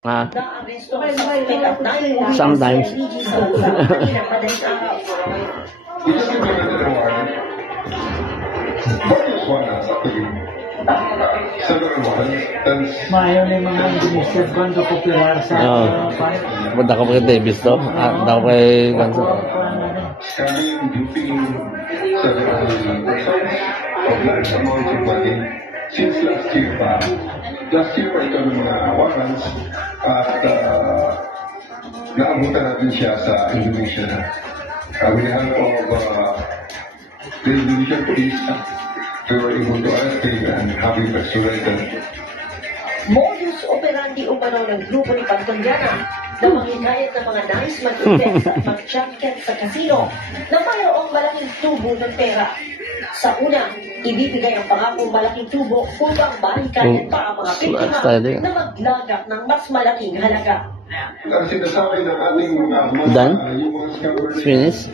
Sometimes. Maayaw na yung mga Indonesia bando popular sa Punta ko kay Davis to. Punta ko kay Ganso. Since last year pa ito ng mga warrants at naabutan natin siya sa Indonesia na. With the help of the Indonesian police, we were able to arrest him and have him extradited. Modus operandi umano ng grupo ni Pantondiana na manghikayat ng mga nais mag-invest at mag-junket sa casino na mayroong malaking tubo ng pera. Sa una, ibibigay ang pangakong malaking tubo upang mahikayan pa ang mga biktima na maglagak ng mas malaking halaga. Ang sinasabi ng ating Done? Finish?